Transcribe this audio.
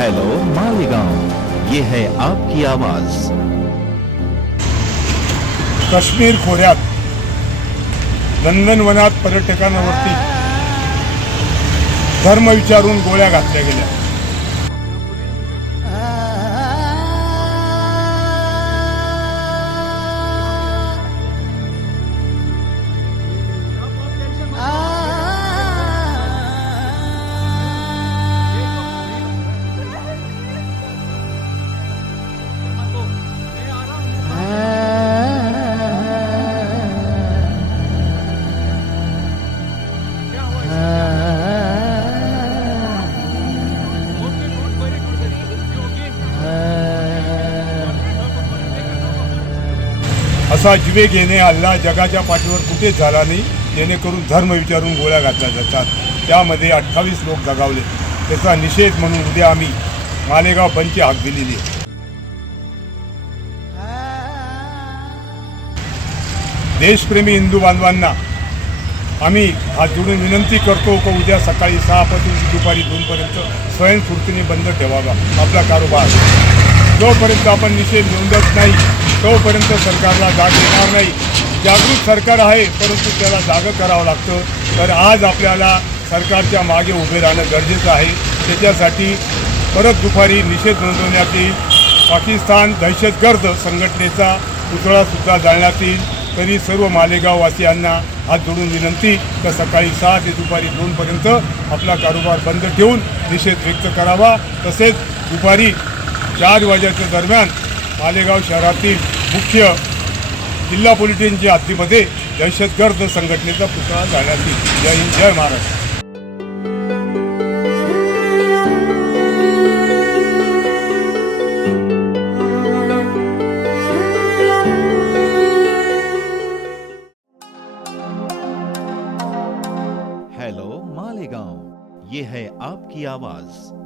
Hello Malegaon ये है आपकी आवाज़. काश्मीर, खोऱ्यात. नंदनवनात पर्यटकांवरती धर्म विचारून गोळ्या घातल्या गेल्या. असा जिवे घेणे हल्ला जगाच्या पाठीवर कुठेच झाला नाही. जेणेकरून धर्म विचारून गोळ्या घातल्या जातात. त्यामध्ये अठ्ठावीस लोक दगावले त्याचा निषेध म्हणून उद्या आम्ही मालेगाव बंदची हाक दिलेली आहे. देशप्रेमी हिंदू बांधवांना आम्ही हात जोडून विनंती करतो की उद्या सकाळी सहापासून दुपारी दोनपर्यंत स्वयंस्फूर्तीने बंद ठेवावा. आपला कारोबार. जोपर्यंत आपण निषेध नोंदत नाही तोपर्यंत सरकारला जाग येणार नाही. जागरूक सरकार आहे परंतु त्याला जागं करावं लागतं. तर आज आपल्याला सरकारच्या मागे उभे राहणं गरजेचं आहे. त्याच्यासाठी परत दुपारी निषेध नोंदवण्यात येईल. पाकिस्तान दहशतगर्द संघटनेचा पुतळासुद्धा जाळण्यात येईल. तरी सर्व मालेगाववासियांना हात जोडून विनंती तर सकाळी सहा ते दुपारी दोनपर्यंत आपला कारोबार बंद ठेवून निषेध व्यक्त करावा. तसेच दुपारी चार वाजेच्या दरम्यान मालेगाव शहरातील मुख्य जिल्हा पोलीस स्टेशनच्या हद्दीमध्ये दहशतगर्द संघटनेचा पुतळा येईल जय हिंद, जय महाराष्ट्र. है आवाज़.